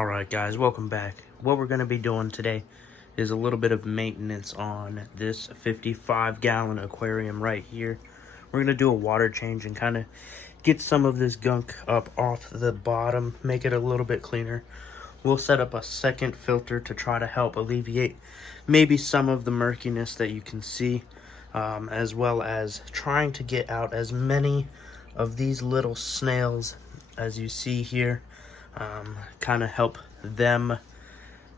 Alright guys, welcome back. What we're going to be doing today is a little bit of maintenance on this 55-gallon aquarium right here. We're going to do a water change and kind of get some of this gunk up off the bottom, make it a little bit cleaner. We'll set up a second filter to try to help alleviate maybe some of the murkiness that you can see, as well as trying to get out as many of these little snails as you see here. Kind of help them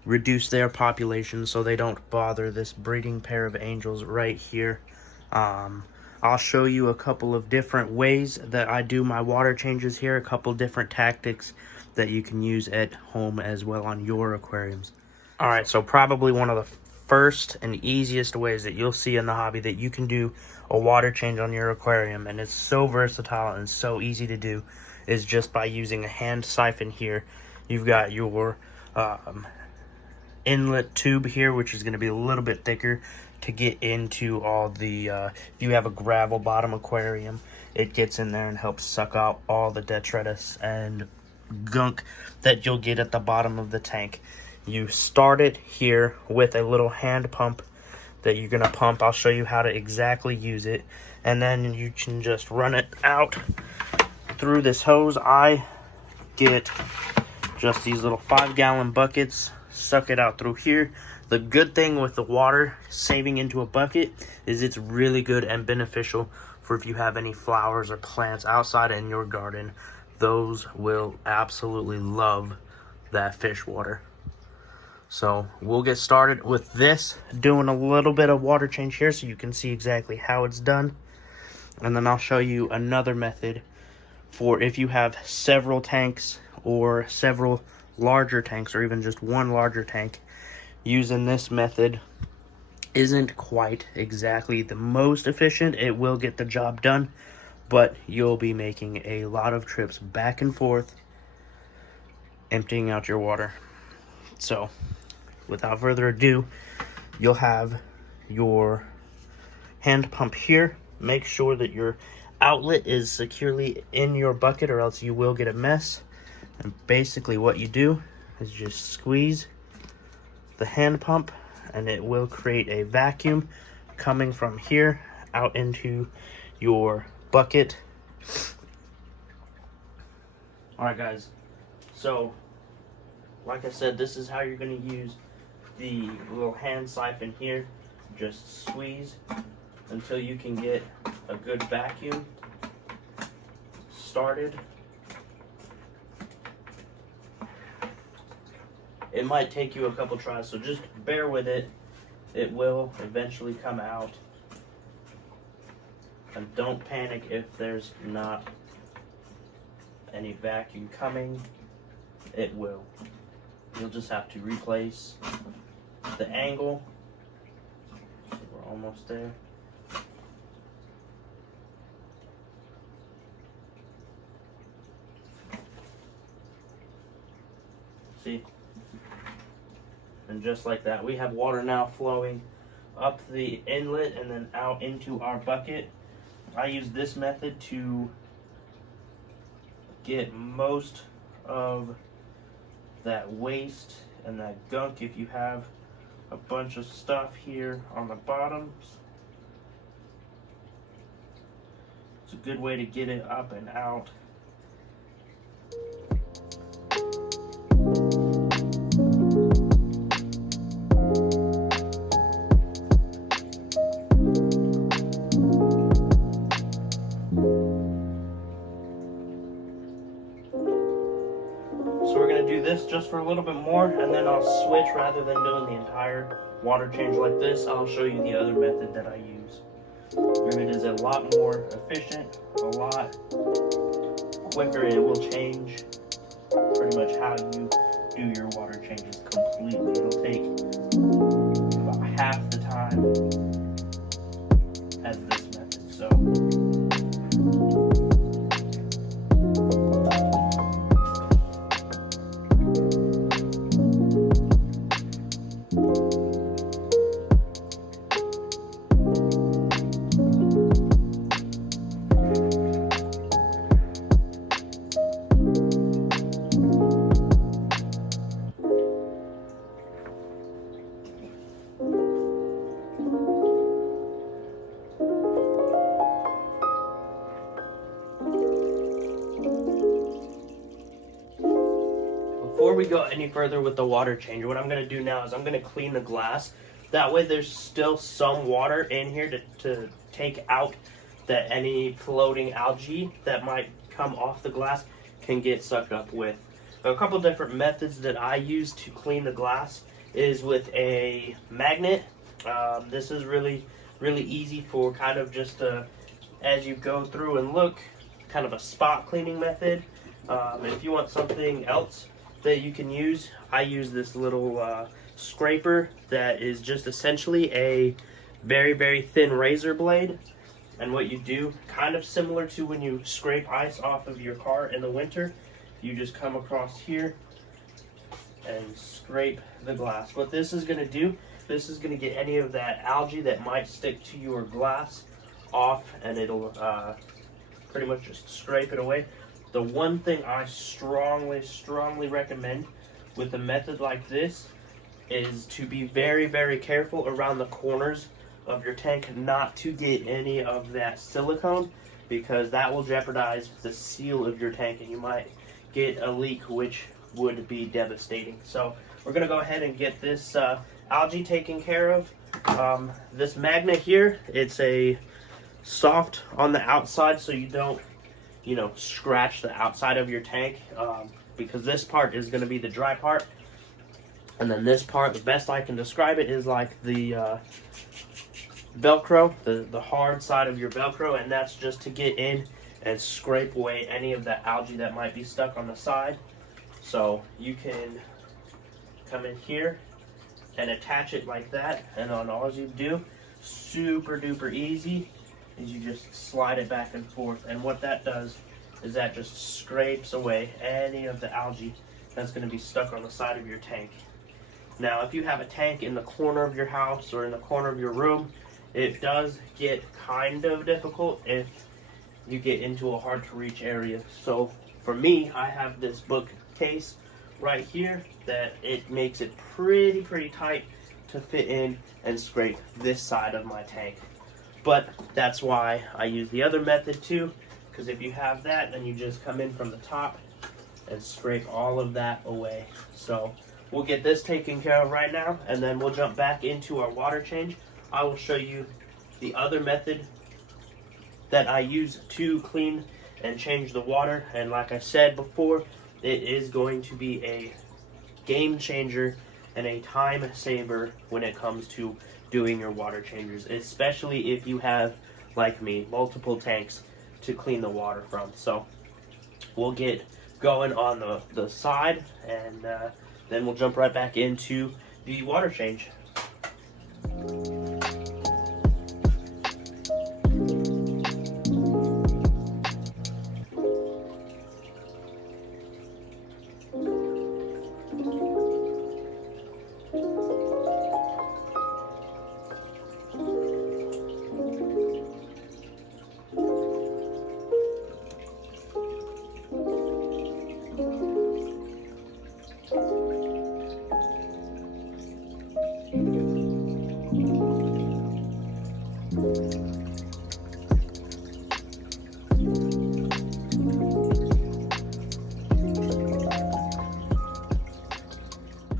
reduce their population so they don't bother this breeding pair of angels right here. I'll show you a couple of different ways that I do my water changes here, a couple different tactics that you can use at home as well on your aquariums. Alright, so probably one of the first and easiest ways that you'll see in the hobby that you can do a water change on your aquarium, and it's so versatile and so easy to do, is just by using a hand siphon here. You've got your inlet tube here, which is going to be a little bit thicker to get into all the, if you have a gravel bottom aquarium, it gets in there and helps suck out all the detritus and gunk that you'll get at the bottom of the tank. You start it here with a little hand pump that you're going to pump. I'll show you how to exactly use it, and then you can just run it out through this hose. I get just these little 5-gallon buckets, suck it out through here. The good thing with the water saving into a bucket is it's really good and beneficial for if you have any flowers or plants outside in your garden. Those will absolutely love that fish water. So we'll get started with this, doing a little bit of water change here so you can see exactly how it's done. And then I'll show you another method for if you have several tanks or several larger tanks, or even just one larger tank. Using this method isn't quite exactly the most efficient. It will get the job done, but you'll be making a lot of trips back and forth emptying out your water. So without further ado, you'll have your hand pump here. Make sure that your outlet is securely in your bucket, or else you will get a mess. And basically what you do is just squeeze the hand pump, and it will create a vacuum coming from here out into your bucket. Alright guys, so like I said, this is how you're going to use the little hand siphon here. Just squeeze until you can get a good vacuum started. It might take you a couple tries, so just bear with it. It will eventually come out. And don't panic if there's not any vacuum coming. It will. You'll just have to replace the angle. So we're almost there. See? And just like that, we have water now flowing up the inlet and then out into our bucket. I use this method to get most of that waste and that gunk. If you have a bunch of stuff here on the bottoms, it's a good way to get it up and out. So we're going to do this just for a little bit more, and then I'll switch. Rather than doing the entire water change like this, I'll show you the other method that I use. And it is a lot more efficient, a lot quicker. It will change pretty much how you do your water changes completely. It'll take about half the time as this method. So before we go any further with the water change, what I'm going to do now is I'm going to clean the glass. That way there's still some water in here to take out that any floating algae that might come off the glass can get sucked up with. A couple different methods that I use to clean the glass is with a magnet. This is really easy for kind of just as you go through and look, kind of a spot cleaning method. If you want something else that you can use, I use this little scraper that is just essentially a very thin razor blade. And what you do, kind of similar to when you scrape ice off of your car in the winter, you just come across here and scrape the glass. What this is going to do, this is going to get any of that algae that might stick to your glass off, and it'll pretty much just scrape it away. The one thing I strongly recommend with a method like this is to be very careful around the corners of your tank not to get any of that silicone, because that will jeopardize the seal of your tank and you might get a leak, which would be devastating. So we're going to go ahead and get this algae taken care of. This magnet here, it's a soft on the outside so you don't scratch the outside of your tank, because this part is going to be the dry part, and then this part, the best I can describe it, is like the Velcro, the hard side of your Velcro, and that's just to get in and scrape away any of the algae that might be stuck on the side. So you can come in here and attach it like that, and on all you do, super duper easy, is you just slide it back and forth, and what that does is that just scrapes away any of the algae that's going to be stuck on the side of your tank. Now, if you have a tank in the corner of your house or in the corner of your room, it does get kind of difficult if you get into a hard to reach area. So for me, I have this bookcase right here that it makes it pretty tight to fit in and scrape this side of my tank. But that's why I use the other method too, because if you have that, then you just come in from the top and scrape all of that away. So we'll get this taken care of right now, and then we'll jump back into our water change. I will show you the other method that I use to clean and change the water, and like I said before, it is going to be a game changer and a time saver when it comes to doing your water changers, especially if you have, like me, multiple tanks to clean the water from. So we'll get going on the side, and then we'll jump right back into the water change.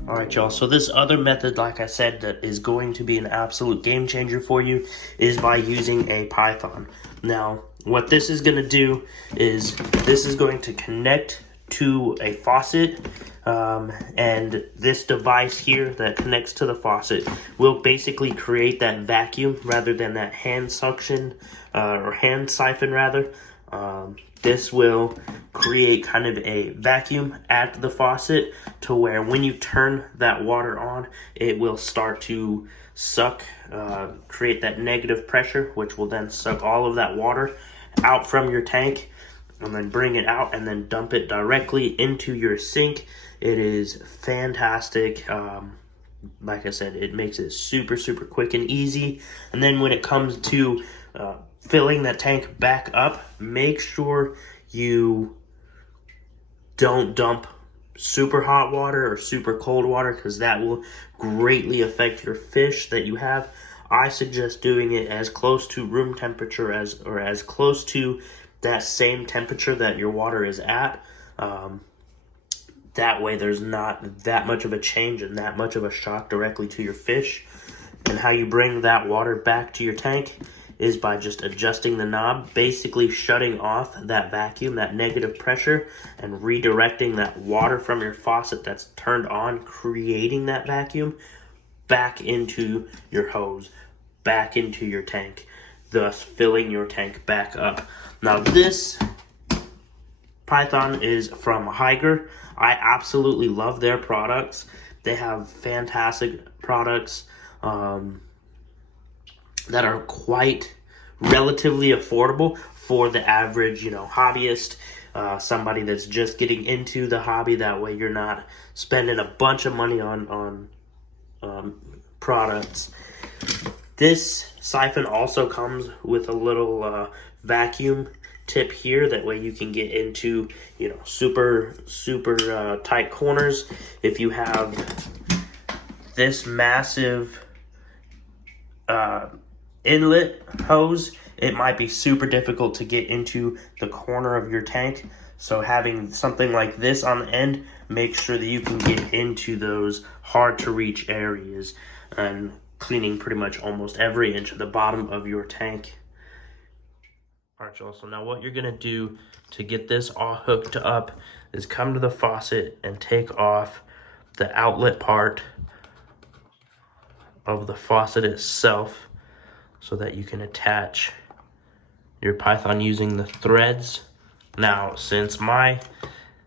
Alright y'all, so this other method, like I said, that is going to be an absolute game changer for you is by using a Python. Now, what this is going to do is this is going to connect to a faucet, and this device here that connects to the faucet will basically create that vacuum rather than that hand suction, or hand siphon rather. This will create kind of a vacuum at the faucet to where when you turn that water on, it will start to suck, create that negative pressure, which will then suck all of that water out from your tank and then bring it out and then dump it directly into your sink. It is fantastic. Like I said, it makes it super quick and easy. And then when it comes to filling that tank back up, make sure you don't dump super hot water or super cold water, because that will greatly affect your fish that you have. I suggest doing it as close to room temperature or as close to that same temperature that your water is at. That way there's not that much of a change and that much of a shock directly to your fish. And how you bring that water back to your tank is by just adjusting the knob, basically shutting off that vacuum, that negative pressure, and redirecting that water from your faucet that's turned on, creating that vacuum, back into your hose, back into your tank, thus filling your tank back up. Now this Python is from Higer. I absolutely love their products. They have fantastic products that are quite relatively affordable for the average, hobbyist, somebody that's just getting into the hobby. That way you're not spending a bunch of money on products. This siphon also comes with a little vacuum tip here. That way you can get into, super tight corners. If you have this massive inlet hose, it might be super difficult to get into the corner of your tank. So having something like this on the end makes sure that you can get into those hard to reach areas and cleaning pretty much almost every inch of the bottom of your tank. Alright, y'all, so now what you're gonna do to get this all hooked up is come to the faucet and take off the outlet part of the faucet itself so that you can attach your Python using the threads. Now, since my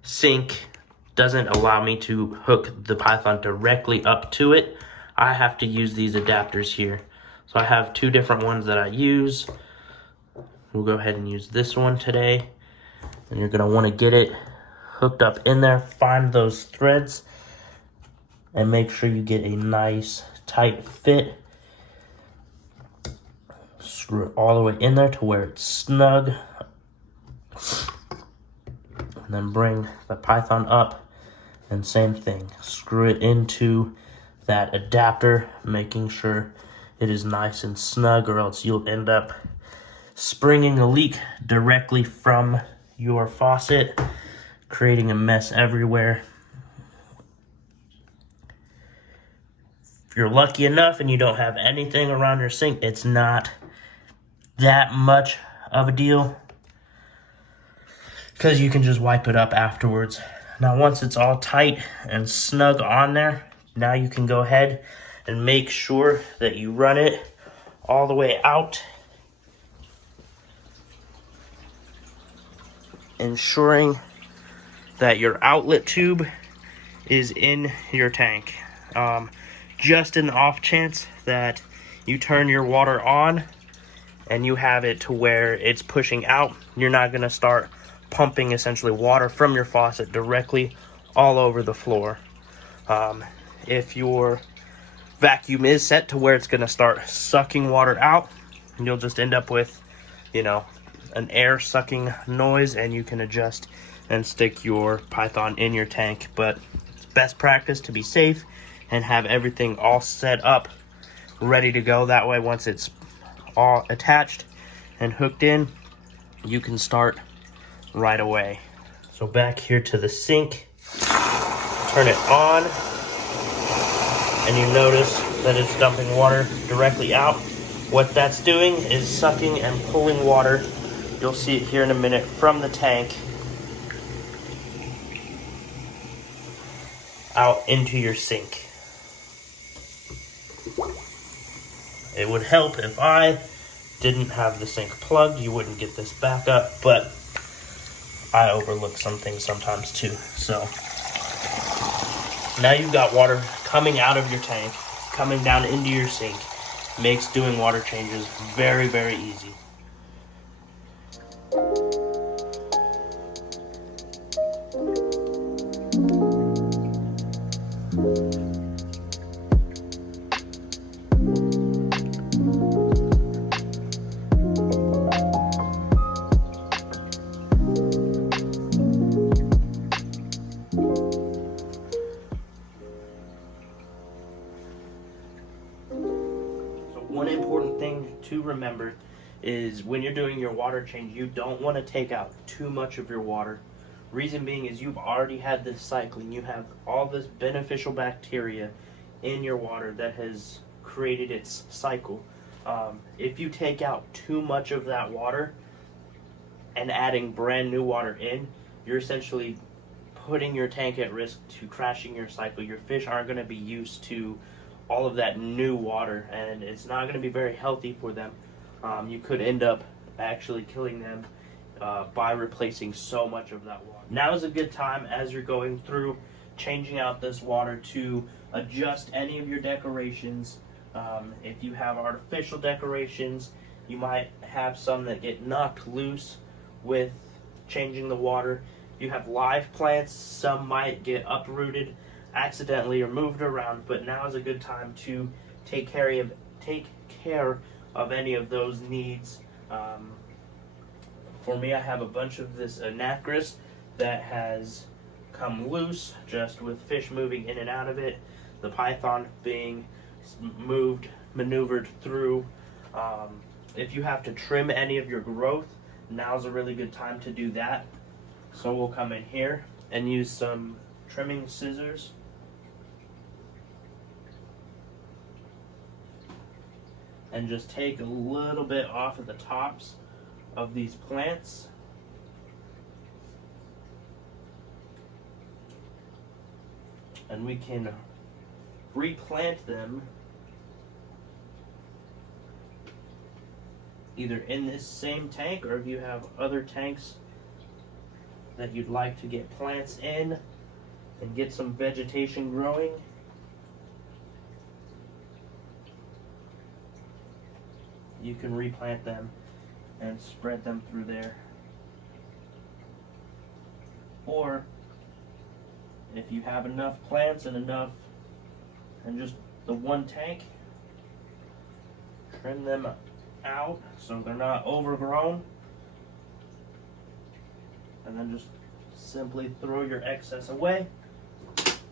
sink doesn't allow me to hook the Python directly up to it, I have to use these adapters here. So I have two different ones that I use. We'll go ahead and use this one today. And you're gonna wanna get it hooked up in there, find those threads, and make sure you get a nice tight fit. Screw it all the way in there to where it's snug. And then bring the Python up and same thing. Screw it into that adapter, making sure it is nice and snug, or else you'll end up springing a leak directly from your faucet, creating a mess everywhere. If you're lucky enough and you don't have anything around your sink, it's not that much of a deal, because you can just wipe it up afterwards. Now once it's all tight and snug on there, now you can go ahead and make sure that you run it all the way out, ensuring that your outlet tube is in your tank. Just in the off chance that you turn your water on and you have it to where it's pushing out, you're not going to start pumping essentially water from your faucet directly all over the floor. If your vacuum is set to where it's going to start sucking water out, you'll just end up with, an air sucking noise, and you can adjust and stick your Python in your tank. But it's best practice to be safe and have everything all set up, ready to go. That way, once it's all attached and hooked in, you can start right away. So back here to the sink, turn it on, and you notice that it's dumping water directly out. What that's doing is sucking and pulling water, you'll see it here in a minute, from the tank out into your sink. It would help if I didn't have the sink plugged. You wouldn't get this back up, but I overlook some things sometimes too. So now you've got water coming out of your tank, coming down into your sink. Makes doing water changes very, very easy. One important thing to remember is when you're doing your water change, you don't want to take out too much of your water Reason being is you've already had this cycling. You have all this beneficial bacteria in your water that has created its cycle. If you take out too much of that water and adding brand new water in, you're essentially putting your tank at risk to crashing your cycle. Your fish aren't going to be used to all of that new water, and it's not going to be very healthy for them. You could end up actually killing them by replacing so much of that water. Now is a good time, as you're going through changing out this water, to adjust any of your decorations. If you have artificial decorations, you might have some that get knocked loose with changing the water. If you have live plants, some might get uprooted accidentally or moved around, but now is a good time to take care of any of those needs. For me, I have a bunch of this anacris that has come loose just with fish moving in and out of it, the python being maneuvered through. If you have to trim any of your growth, now's a really good time to do that. So we'll come in here and use some trimming scissors. And just take a little bit off of the tops of these plants. And we can replant them either in this same tank, or if you have other tanks that you'd like to get plants in and get some vegetation growing. You can replant them and spread them through there. Or if you have enough plants and just the one tank, trim them out so they're not overgrown, and then just simply throw your excess away.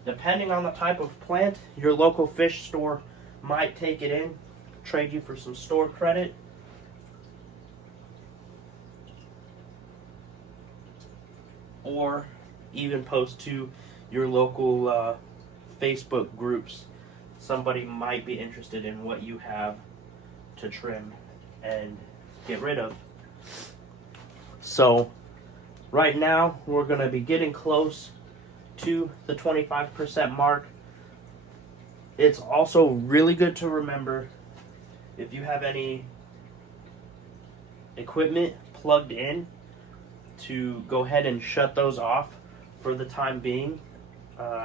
Depending on the type of plant, your local fish store might take it in, trade you for some store credit. Or even post to your local Facebook groups. Somebody might be interested in what you have to trim and get rid of. So right now we're going to be getting close to the 25% mark. It's also really good to remember, if you have any equipment plugged in, to go ahead and shut those off for the time being.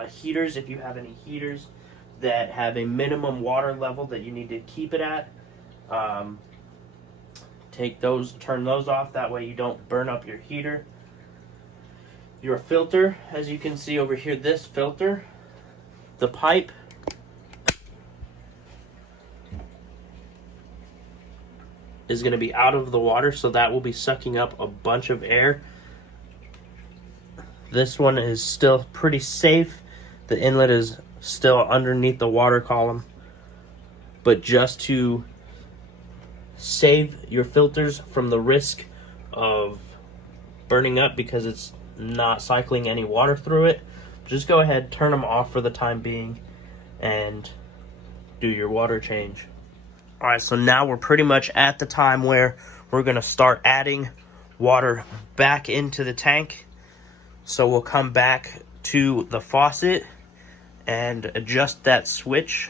Heaters, if you have any heaters that have a minimum water level that you need to keep it at, turn those off. That way you don't burn up your heater. Your filter, as you can see over here, this filter, the pipe is going to be out of the water, so that will be sucking up a bunch of air. This one is still pretty safe. The inlet is still underneath the water column, but just to save your filters from the risk of burning up because it's not cycling any water through it, just go ahead, turn them off for the time being, and do your water change. Alright, so now we're pretty much at the time where we're going to start adding water back into the tank. So we'll come back to the faucet and adjust that switch.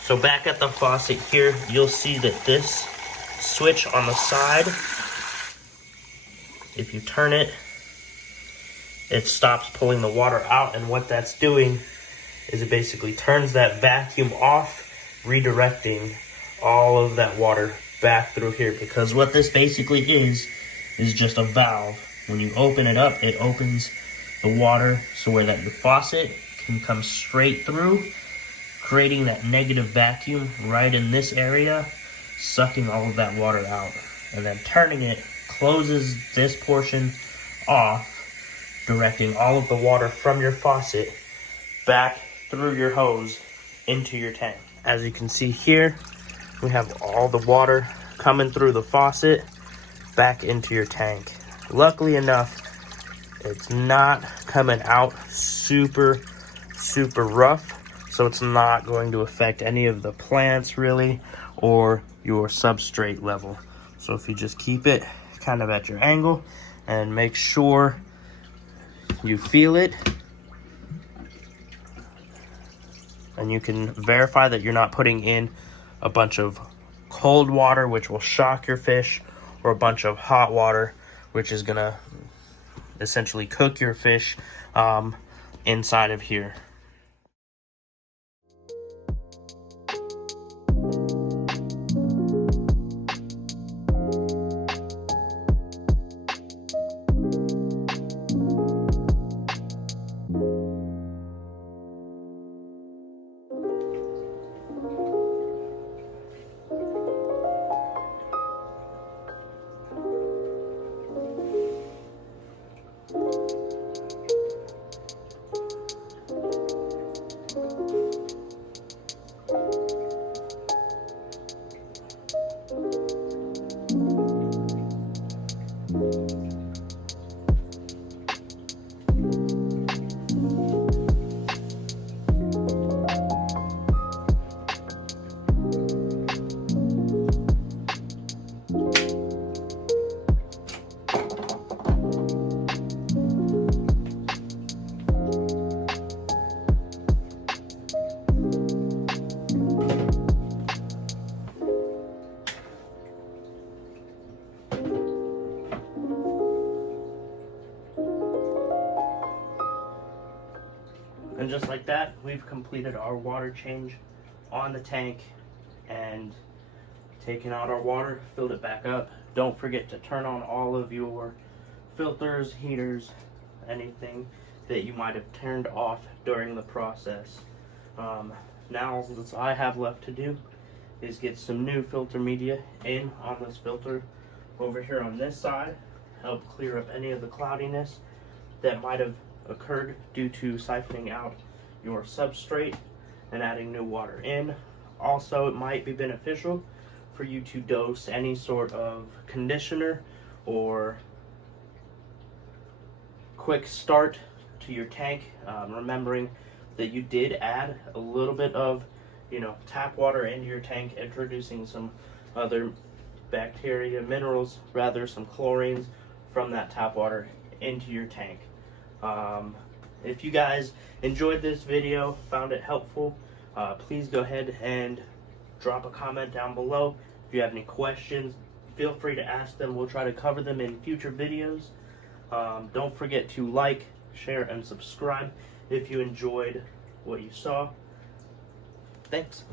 So back at the faucet here, you'll see that this switch on the side, if you turn it, it stops pulling the water out, and what that's doing is it basically turns that vacuum off, redirecting all of that water back through here, because what this basically is just a valve. When you open it up, it opens the water so where that your faucet can come straight through, creating that negative vacuum right in this area, sucking all of that water out. And then turning it closes this portion off, directing all of the water from your faucet back through your hose into your tank. As you can see here, we have all the water coming through the faucet back into your tank. Luckily enough, It's not coming out super rough, so it's not going to affect any of the plants really, or your substrate level. So if you just keep it kind of at your angle and make sure you feel it, and you can verify that you're not putting in a bunch of cold water, which will shock your fish, or a bunch of hot water, which is gonna essentially cook your fish inside of here. And just like that, we've completed our water change on the tank and taken out our water, filled it back up. Don't forget to turn on all of your filters, heaters, anything that you might have turned off during the process. Now what I have left to do is get some new filter media in on this filter over here on this side, help clear up any of the cloudiness that might have occurred due to siphoning out your substrate and adding new water in. Also, it might be beneficial for you to dose any sort of conditioner or quick start to your tank, remembering that you did add a little bit of tap water into your tank, introducing some other bacteria, minerals rather, some chlorines from that tap water into your tank. If you guys enjoyed this video, found it helpful, please go ahead and drop a comment down below. If you have any questions, feel free to ask them. We'll try to cover them in future videos. Don't forget to like, share, and subscribe if you enjoyed what you saw. Thanks.